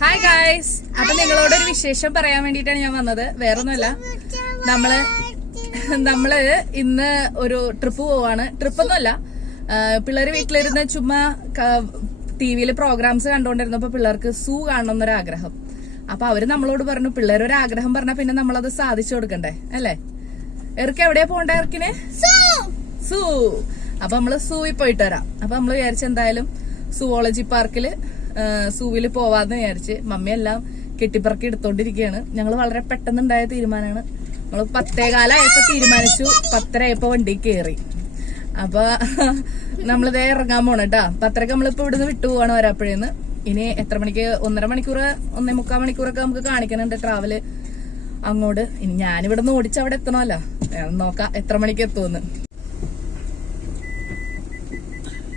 Hi guys, അപ്പൊ നിങ്ങളോടൊരു വിശേഷം പറയാൻ വേണ്ടിട്ടാണ് ഞാൻ വന്നത്. വേറൊന്നുമല്ല, നമ്മള് ഇന്ന് ഒരു ട്രിപ്പ് പോവാണ്. ട്രിപ്പൊന്നുമല്ല, പിള്ളേര് വീട്ടിലിരുന്ന് ചുമ്മാ ടിവിയില് പ്രോഗ്രാംസ് കണ്ടോണ്ടിരുന്നപ്പോ പിള്ളേർക്ക് സൂ കാണണം എന്നൊരാഗ്രഹം. അപ്പൊ അവര് നമ്മളോട് പറഞ്ഞു, പിള്ളേരൊരു ആഗ്രഹം പറഞ്ഞാൽ പിന്നെ നമ്മളത് സാധിച്ചു കൊടുക്കണ്ടേ അല്ലേ? എർക്ക് എവിടെയാ പോണ്ടേ? എർക്കിന് സൂ. അപ്പൊ നമ്മള് സൂവിൽ പോയിട്ട് വരാം. അപ്പൊ നമ്മള് വിചാരിച്ച എന്തായാലും സുവോളജി പാർക്കില് സൂവില് പോവാന്ന് വിചാരിച്ച് മമ്മിയെല്ലാം കെട്ടിപ്പറക്കി എടുത്തോണ്ടിരിക്കുകയാണ്. ഞങ്ങൾ വളരെ പെട്ടെന്നുണ്ടായ തീരുമാനമാണ്. നമ്മള് 10:15 തീരുമാനിച്ചു, 10:30 വണ്ടി കയറി. അപ്പൊ നമ്മളിതേ ഇറങ്ങാൻ പോണ കേട്ടാ. 10:30 നമ്മളിപ്പോ ഇവിടുന്ന് വിട്ടുപോവാണ് വരാപ്പുഴന്ന്. ഇനി എത്ര മണിക്ക്? 1.5 മണിക്കൂർ 1.25 മണിക്കൂറൊക്കെ നമുക്ക് കാണിക്കുന്നുണ്ട് ട്രാവല് അങ്ങോട്ട്. ഞാനിവിടുന്ന് ഓടിച്ച് അവിടെ എത്തണമല്ലോ, നോക്കാം എത്ര മണിക്ക് എത്തുമെന്ന്.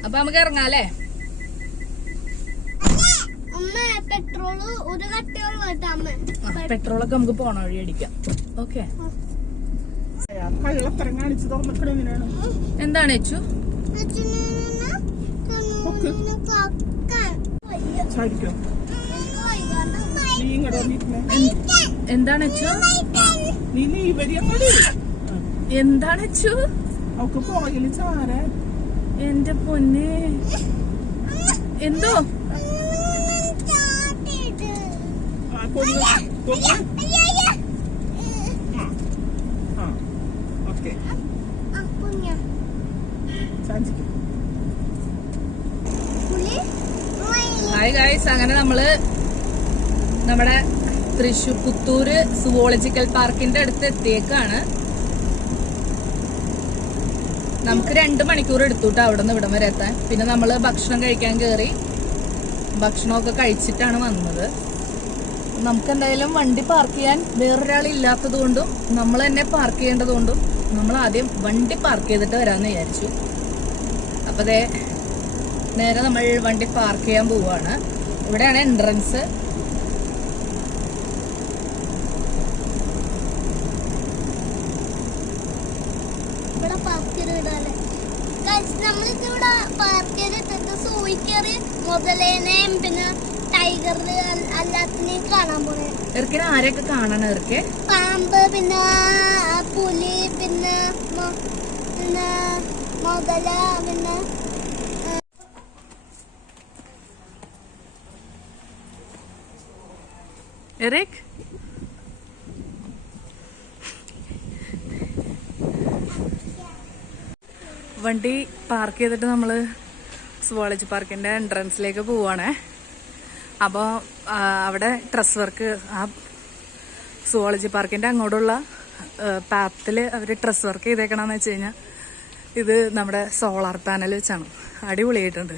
അപ്പൊ നമുക്ക് ഇറങ്ങാല്ലേ? പെട്രോളൊക്കെ നമുക്ക് പോണ വഴി അടിക്കാം. ഓക്കെ, എന്താണ് ഏച്ചു? എന്താണ് ഏച്ചു? എന്താണ് ഏച്ചു? എന്റെ പൊന്നെ, എന്തോ ഹായ് ഗായ്സ്, അങ്ങനെ നമ്മള് നമ്മുടെ തൃശ്ശൂർ പുത്തൂര് സുവോളജിക്കൽ പാർക്കിന്റെ അടുത്ത് എത്തിയേക്കാണ്. നമുക്ക് 2 മണിക്കൂർ എടുത്തുട്ടോ അവിടെ നിന്ന് ഇവിടം വരെ എത്താൻ. പിന്നെ നമ്മള് ഭക്ഷണം കഴിക്കാൻ കയറി, ഭക്ഷണമൊക്കെ കഴിച്ചിട്ടാണ് വന്നത്. നമുക്ക് എന്തായാലും വണ്ടി പാർക്ക് ചെയ്യാൻ വേറൊരാൾ ഇല്ലാത്തത് കൊണ്ടും നമ്മൾ തന്നെ പാർക്ക് ചെയ്യേണ്ടത് കൊണ്ടും നമ്മൾ ആദ്യം വണ്ടി പാർക്ക് ചെയ്തിട്ട് വരാമെന്ന് വിചാരിച്ചു. അപ്പൊ ദേ നേരെ നമ്മൾ വണ്ടി പാർക്ക് ചെയ്യാൻ പോവാണ്. ഇവിടെയാണ് എൻട്രൻസ്. മുതലേനെയും പിന്നെ ടൈഗറിന് എല്ലാത്തിനെയും കാണാൻ പോണേ. എർക്കിന് ആരെയൊക്കെ കാണണം? എർക്ക് പാമ്പ്, പിന്നെ പുലി, പിന്നെ മുതല, പിന്നെ എറിക് വണ്ടി പാർക്ക് ചെയ്തിട്ട് നമ്മള് സുവോളജി പാർക്കിന്റെ എൻട്രൻസിലേക്ക് പോവാണേ. അപ്പോൾ അവിടെ ഡ്രസ് വർക്ക്, ആ സുവോളജി പാർക്കിന്റെ അങ്ങോട്ടുള്ള പാത്തില് അവര് ഡ്രസ് വർക്ക് ചെയ്തേക്കണമെന്ന് വെച്ച് കഴിഞ്ഞാൽ ഇത് നമ്മുടെ സോളാർ പാനൽ വെച്ചാണ്. അടിപൊളിയായിട്ടുണ്ട്.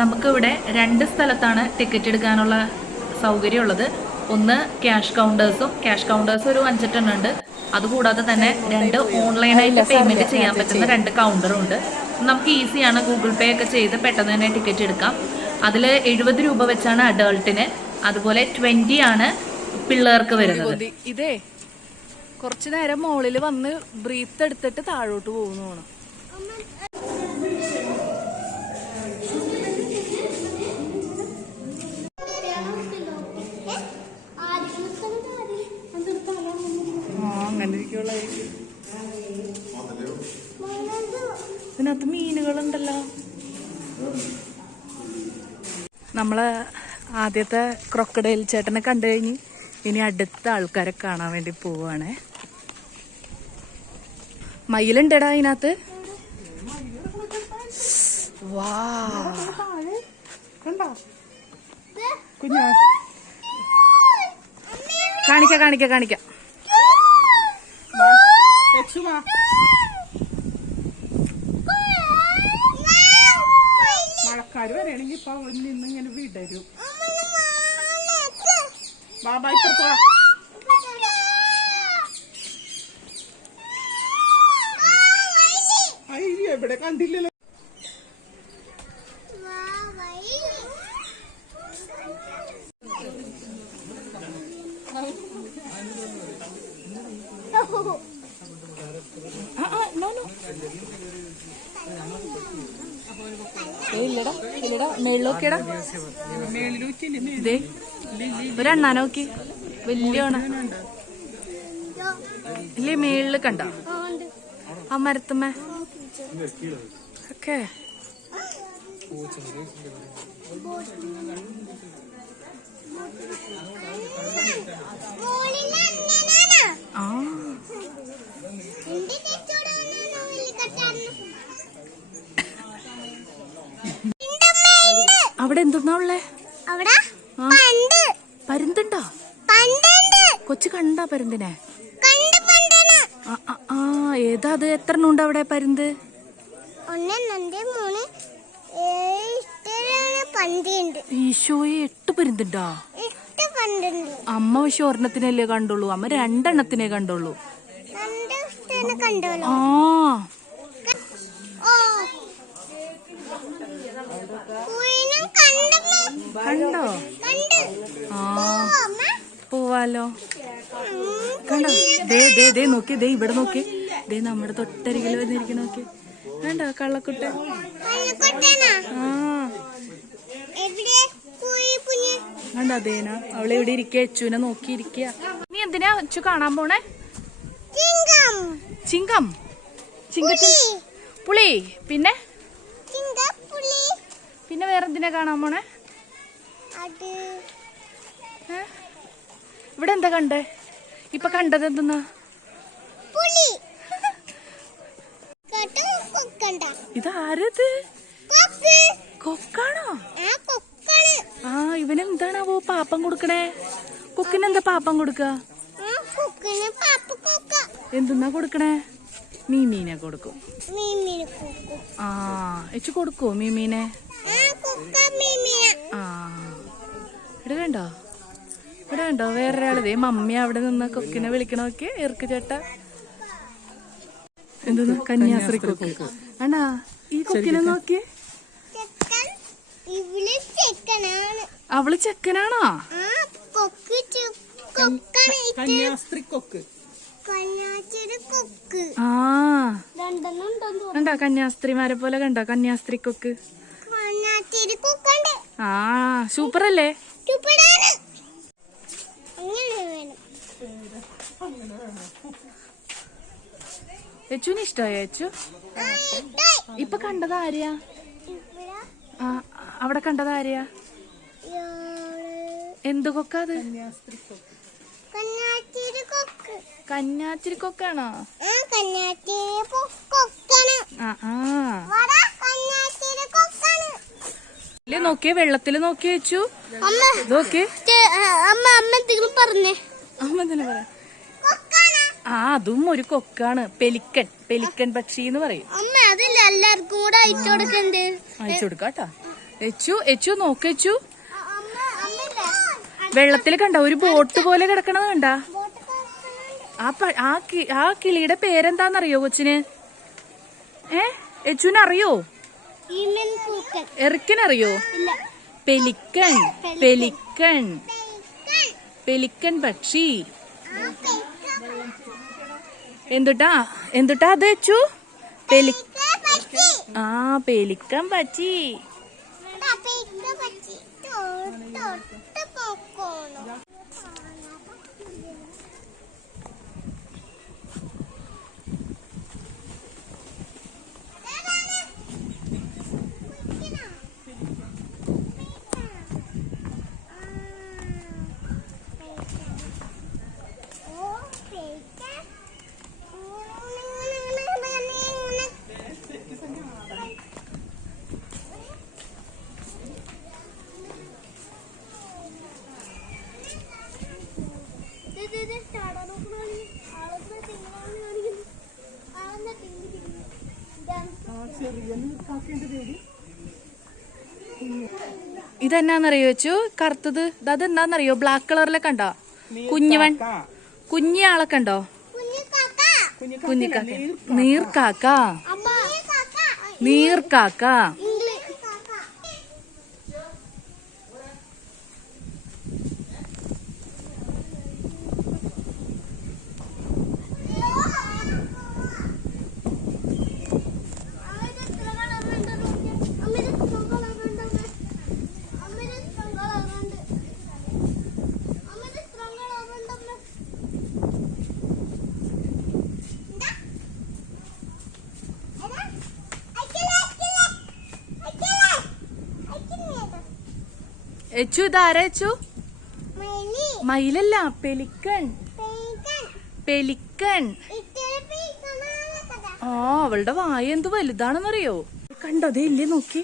നമുക്കിവിടെ 2 സ്ഥലത്താണ് ടിക്കറ്റ് എടുക്കാനുള്ള സൗകര്യമുള്ളത്. ഒന്ന് ക്യാഷ് കൗണ്ടേഴ്സും, ക്യാഷ് കൗണ്ടേഴ്സ് ഒരു 5-8 എണ്ണം ഉണ്ട്. അതുകൂടാതെ തന്നെ 2 ഓൺലൈനായിട്ട് പേയ്മെന്റ് ചെയ്യാൻ പറ്റുന്ന 2 കൗണ്ടറും ഉണ്ട്. നമുക്ക് ഈസിയാണ്, ഗൂഗിൾ പേ ഒക്കെ ചെയ്ത് പെട്ടെന്ന് തന്നെ ടിക്കറ്റ് എടുക്കാം. അതിൽ 70 രൂപ വെച്ചാണ് അഡൾട്ടിന്, അതുപോലെ 20 ആണ് പിള്ളേർക്ക് വരുന്നത്. ഇതേ കുറച്ചു നേരം മോളിൽ വന്ന് ബ്രീത്ത് എടുത്തിട്ട് താഴോട്ട് പോകുന്നു. അങ്ങനെ ഇരിക്കുള്ള ഇതിനകത്ത് മീനുകളുണ്ടല്ലോ. നമ്മള് ആദ്യത്തെ ക്രൊക്കഡൈൽ ചേട്ടനെ കണ്ടു കഴിഞ്ഞ് ഇനി അടുത്ത ആൾക്കാരെ കാണാൻ വേണ്ടി പോവാണേ. മയിലുണ്ടടാ ഇതിനകത്ത്. വാ, കാണിക്കാം കാണിക്കാം കാണിക്കാം. മഴക്കാര് വരെയാണെങ്കിൽ ഇപ്പൊ അവരിൽ നിന്ന് ഇങ്ങനെ വിടരും. അയ്യോ, എവിടെ കണ്ടില്ലല്ലോ. No. ഇല്ലടാ ഇല്ലടാ മേളിലോക്കിയടാ ഇതേ ഒരെണ്ണാനോക്കി വലിയ ഇല്ലേ മേളില് കണ്ട ആ മരത്തുമ്മ ഒക്കെ ആ അവിടെ എന്തുന്നാ ഉള്ളേ പരുന്തുണ്ടോ കൊച്ചു കണ്ടാ പരുന്തിനെ ഏതാ അത് എത്ര ഉണ്ട് അവിടെ പരുന്ത് 1 2 3 7 ഈശോയെ 8 പരുന്തുണ്ടോ 8 പണ്ടുണ്ട്. അമ്മ പക്ഷെ ഒരെണ്ണത്തിനല്ലേ കണ്ടുള്ളൂ അമ്മ 2 എണ്ണത്തിനെ കണ്ടുള്ളൂ കണ്ടോളൂ. ആ കണ്ടോ ആ പോവാലോ കണ്ടോ ദേ ദേ ദേ നോക്കി ദേ ഇവിടെ നോക്കി ദേ നമ്മുടെ തൊട്ടരികിൽ വന്നിരിക്കണ നോക്കി കണ്ടോ കള്ളക്കുട്ടൻ ആ കണ്ടോ അതേന അവളെ ഇവിടെ ഇരിക്കുക അച്ചുവിനെ നോക്കിയിരിക്കുക നീ എന്തിനാ അച്ചു കാണാൻ പോണേ ചിങ്കം ചിങ്കത്തിൽ പുളി പിന്നെ പിന്നെ വേറെന്തിനാ കാണാൻ പോണേ ഇവിടെ എന്താ കണ്ടേ ഇപ്പൊ കണ്ടത് എന്തെന്നാ ഇതാരത് കൊക്കാണോ ആ ഇവനെന്താണാവോ പാപ്പം കൊടുക്കണേ കൊക്കിനെന്താ പാപ്പം കൊടുക്ക എന്തെന്നാ കൊടുക്കണേ മീമീനെ കൊടുക്കും ആ എച്ചു കൊടുക്കോ മീമീനെ ആ ഇവിടെ വേണ്ടോ ഇവിടെ വേണ്ടോ വേറൊരാളതേ മമ്മി അവിടെ നിന്ന് കൊക്കിനെ വിളിക്കണോക്കെ ഇറക്ക് ചേട്ട എന്തോന്ന് കന്യാസ്ത്രീ കൊക്ക് ആണ്ടാ ഈ കൊക്കിനെ നോക്കിയേ അവള് ചെക്കനാണോ കന്യാസ്ത്രീ കൊക്ക് ആ കണ്ടോ കന്യാസ്ത്രീമാരെ പോലെ കണ്ടോ കന്യാസ്ത്രീ കൊക്ക് ആ സൂപ്പർ അല്ലേ യച്ചുവിന് ഇഷ്ടമായോ യച്ചു ഇപ്പൊ കണ്ടത് ആരെയാ ആ അവിടെ കണ്ടത് ആരെയാ എന്ത് കൊക്കാ അത് കന്യാച്ചിരി കൊക്കാണോ ആ ആ നോക്കിയേ വെള്ളത്തില് നോക്കി വെച്ചു നോക്കി അമ്മ എന്തെങ്കിലും പറഞ്ഞേ അമ്മ എന്തിനാ പറയാ ആ അതും ഒരു കൊക്കാണ് പെലിക്കൻ പെലിക്കൻ പക്ഷി എന്ന് പറയും അമ്മ അതില്ല എല്ലാവർക്കും കൂടെ അയച്ചു കൊടുക്കണ്ടേ അയച്ചു കൊടുക്കാട്ടാ എച്ചു എച്ചു നോക്കച്ചു വെള്ളത്തിൽ കണ്ട ഒരു ബോട്ട് പോലെ കിടക്കണത് കണ്ട ആ കിളിയുടെ പേരെന്താന്നറിയോ കൊച്ചിന് എച്ചുവിനറിയോ എറിക്കനറിയോ പെലിക്കൻ പെലിക്കൻ പെലിക്കൻ പക്ഷി എന്തുട്ടാ എന്തുട്ടാ അത് വെച്ചു ആ പെലിക്കൻ പക്ഷി ഇതെന്നാന്നറിയോ വെച്ചു കറുത്തത് അതെന്താന്നറിയോ ബ്ലാക്ക് കളറിലെ കണ്ടോ കുഞ്ഞുവൻ കുഞ്ഞാളെ കണ്ടോ കുഞ്ഞിക്കാക്ക നീർക്കാക്ക നീർക്കാക്ക എച്ചു ഇതാരാ എച്ചു? മയിലല്ല, പെലിക്കൺ. പെലിക്കൺ. ആ അവളുടെ വായ എന്ത് വലുതാണെന്നറിയോ? കണ്ടോ ദേ ഇല്ലേ നോക്കി.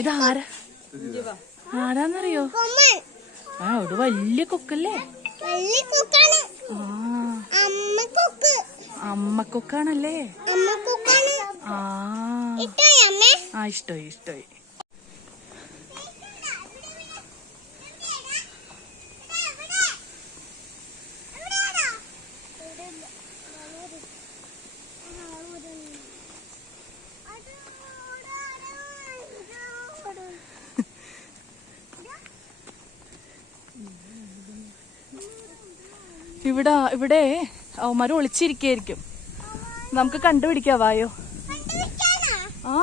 ഇതാരാ? ആരാന്നറിയോ? ആ അവിടെ വലിയ കൊക്കല്ലേ? അമ്മക്കൊക്കാണല്ലേ? ആ ഇഷ്ടമായി ഇഷ്ടമായി. ഇവിടെ അവന്മാര് ഒളിച്ചിരിക്കായിരിക്കും. നമുക്ക് കണ്ടുപിടിക്കാം, വായോ. ആ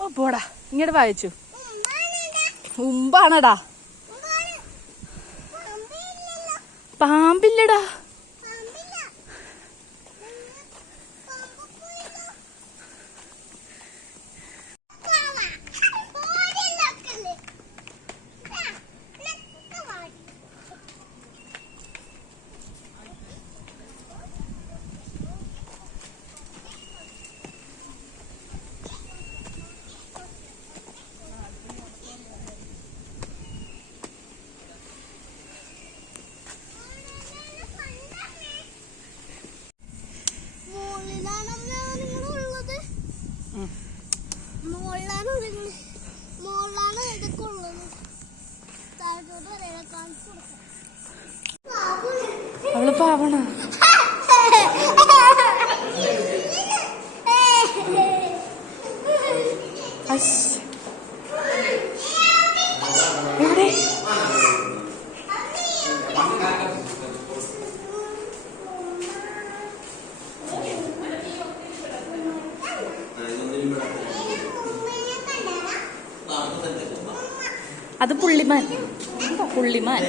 ഓ പോടാ, ഇങ്ങോട്ട് വായിച്ചു. ഉമ്പാണടാ, പാമ്പില്ലടാ. അവള് പാവണ. എവിടെ? അത് പുള്ളിമാൻ. പുള്ളിമാൻ.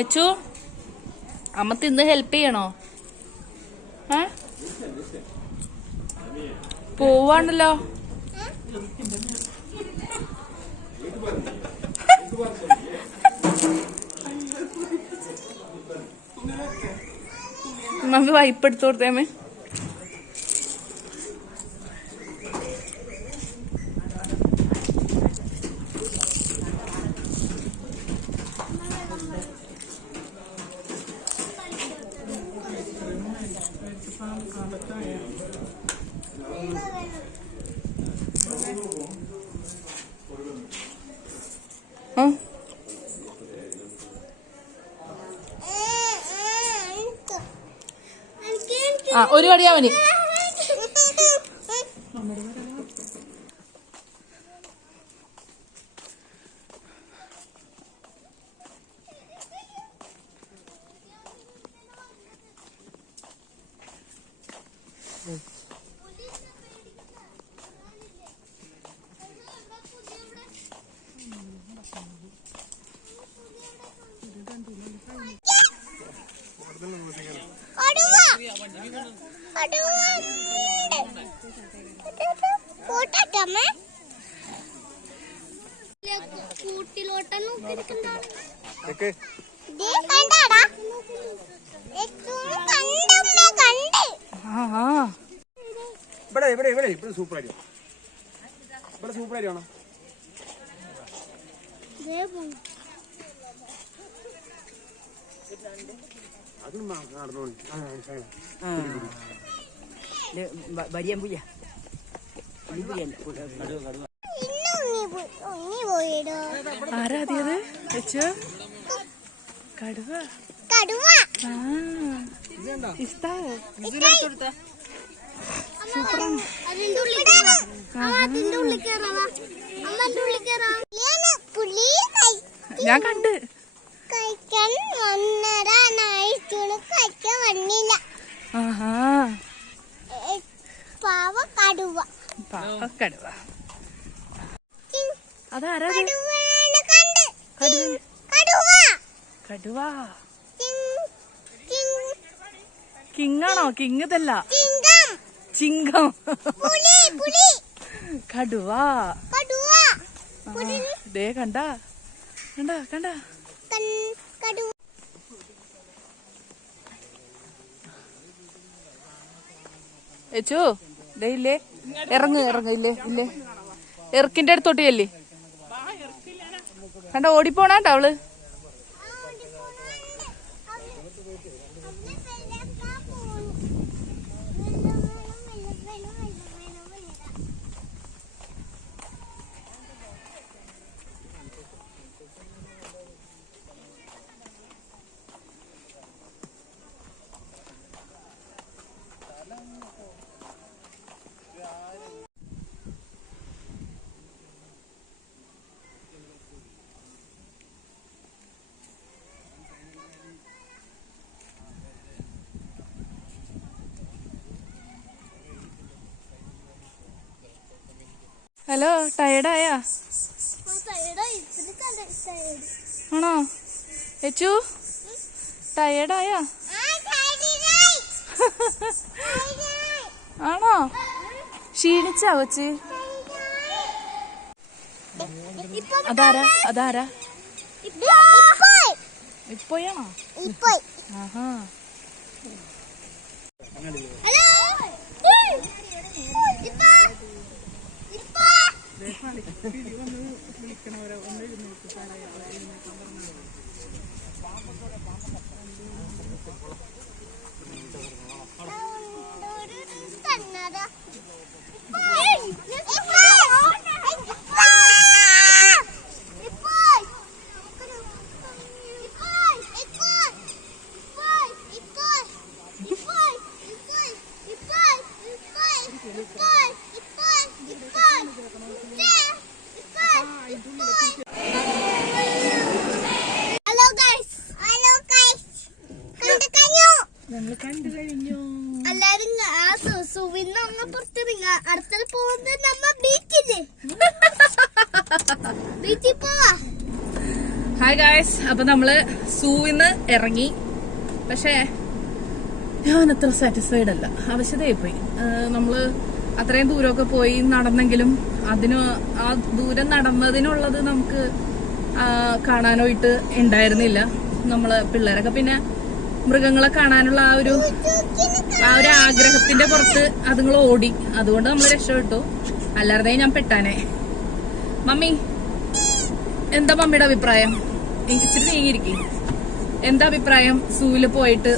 എച്ചു, അമ്മ തിന്ന് ഹെൽപ്പ് ചെയ്യണോ? പോവാണ്ടല്ലോ. മമ്മി വൈപ്പ് എടുത്തു കൊടുത്തേമേ. ആ ഒരു കടിയാ മതി. കൂട്ടിലോട്ടാണ് സൂപ്പർ ആയിരിക്കും. ഇവിടെ സൂപ്പർ ആയിരിക്കണം. അതും നടന്നോളി. ബരിയാൻ പുയ്യ ആരാധിയത് വെച്ചു കടുവ കടുവ ഇഷ്ടാവോ? അതിന്റെ ഉള്ളിൽ കയറാം. അതിന്റെ ഉള്ളിൽ കയറാം. അമ്മന്റെ ഉള്ളിൽ കയറാം. പുലി ഞാൻ കണ്ട് കഴിക്കാൻ വന്നതാണായിട്ടൊന്നും കഴിക്കാൻ വന്നില്ല. ആഹാ പാവ കടുവ. കടുവ അതാരാ? കടുവനെ കണ്ട്. കടുവ കടുവ കടുവ ചിങ് കിങ്ങാണോ? കിങ് ഇതല്ല, ചിങ്കം ചിങ്കം. പുലി പുലി കടുവ കടുവ പുലി ദേ കണ്ട കണ്ട കണ്ട കടുവ. ഏച്ചോ ദേ ഇല്ലേ, ഇറങ്ങ് ഇറങ്ങ്. ഇല്ലേ ഇല്ലേ, എറുക്കിന്റെ അടുത്തോട്ട് ചെല്ലേ. കണ്ട ഓടിപ്പോണാണ്ട അവള്. ഹലോ, ടയർഡായാ? ആണോ ഏച്ചു? ടയർഡായാ? ആണോ? ക്ഷീണിച്ചാ കൊച്ച്? അതാരാ അതാരാ? ഇപ്പോയാണോ? ആഹാ. കണ്ടു കഴിഞ്ഞു. എല്ലാരും അടുത്ത പോകുന്നത് നമ്മ ബീച്ചില് ബീച്ചിൽ പോവാ. ഹായ് ഗായ്സ്, അപ്പൊ നമ്മള് സൂവിന്ന് ഇറങ്ങി. പക്ഷേ ഞാൻ അത്ര സാറ്റിസ്ഫൈഡ് അല്ല, അവശതയായി പോയി. നമ്മള് അത്രയും ദൂരമൊക്കെ പോയി നടന്നെങ്കിലും അതിന് ആ ദൂരം നടന്നതിനുള്ളത് നമുക്ക് കാണാനായിട്ട് ഉണ്ടായിരുന്നില്ല. നമ്മള് പിള്ളേരൊക്കെ പിന്നെ മൃഗങ്ങളെ കാണാനുള്ള ആ ഒരു ആഗ്രഹത്തിന്റെ പുറത്ത് അതുങ്ങൾ ഓടി. അതുകൊണ്ട് നമ്മൾ രക്ഷപ്പെട്ടു, അല്ലാതെ ഞാൻ പെട്ടാനെ. മമ്മി, എന്താ മമ്മിയുടെ അഭിപ്രായം? ഇച്ചിരി നീങ്ങിയിരിക്കും. എന്താ അഭിപ്രായം സൂവില് പോയിട്ട്?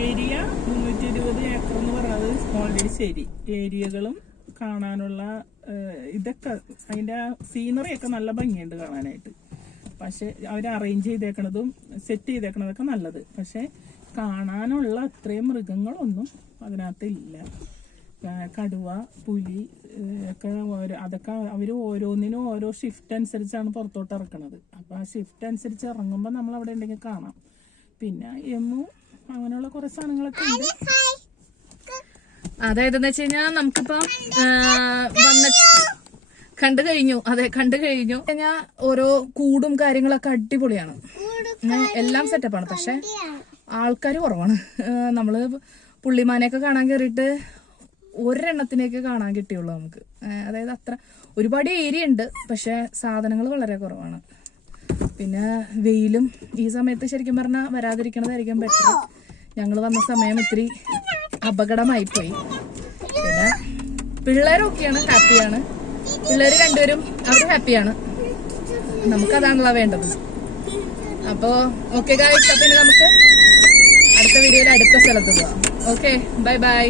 ഏരിയ 320 ഏക്കർ എന്ന് പറയുന്നത് ഓൾറെഡി ശരി. ഏരിയകളും കാണാനുള്ള ഇതൊക്കെ അതിന്റെ സീനറി ഒക്കെ നല്ല ഭംഗിയുണ്ട് കാണാനായിട്ട്. പക്ഷെ അവർ അറേഞ്ച് ചെയ്തേക്കണതും സെറ്റ് ചെയ്തേക്കണതൊക്കെ നല്ലത്. പക്ഷെ കാണാനുള്ള അത്രയും മൃഗങ്ങളൊന്നും അതിനകത്ത് ഇല്ല. കടുവ, പുലി ഒക്കെ അതൊക്കെ അവർ ഓരോന്നിനും ഓരോ ഷിഫ്റ്റ് അനുസരിച്ചാണ് പുറത്തോട്ട് ഇറക്കണത്. അപ്പൊ ആ ഷിഫ്റ്റ് അനുസരിച്ച് ഇറങ്ങുമ്പോൾ നമ്മൾ അവിടെ ഉണ്ടെങ്കിൽ കാണാം. പിന്നെ എമ്മു അങ്ങനെയുള്ള കുറെ സാധനങ്ങളൊക്കെ ഉണ്ട്. അതായത് വെച്ച് കഴിഞ്ഞാൽ നമുക്കിപ്പോ കണ്ടു കഴിഞ്ഞു. അതെ, കണ്ടു കഴിഞ്ഞു. കഴിഞ്ഞാൽ ഓരോ കൂടും കാര്യങ്ങളൊക്കെ അടിപൊളിയാണ്, എല്ലാം സെറ്റപ്പാണ്. പക്ഷെ ആൾക്കാർ കുറവാണ്. നമ്മള് പുള്ളിമാനെയൊക്കെ കാണാൻ കയറിയിട്ട് ഒരെണ്ണത്തിനെയൊക്കെ കാണാൻ കിട്ടിയുള്ളൂ നമുക്ക്. അതായത് അത്ര ഒരുപാട് ഏരിയ ഉണ്ട്, പക്ഷെ സാധനങ്ങൾ വളരെ കുറവാണ്. പിന്നെ വെയിലും ഈ സമയത്ത് ശരിക്കും പറഞ്ഞാൽ വരാതിരിക്കണതായിരിക്കും ബെറ്റർ. ഞങ്ങൾ വന്ന സമയം ഇത്തിരി അപകടമായിപ്പോയി. പിന്നെ പിള്ളേരൊക്കെയാണ്, ഹാപ്പിയാണ്. പിള്ളേര് രണ്ടുപേരും അവർ ഹാപ്പിയാണ്. നമുക്കതാണല്ലോ വേണ്ടത്. അപ്പോ ഓക്കെ ഗായ്സ്, അപ്പൊ ഇനി നമുക്ക് അടുത്ത വീഡിയോയിൽ അടുത്ത സ്ഥലത്ത് പോവാം. Okay, bye bye.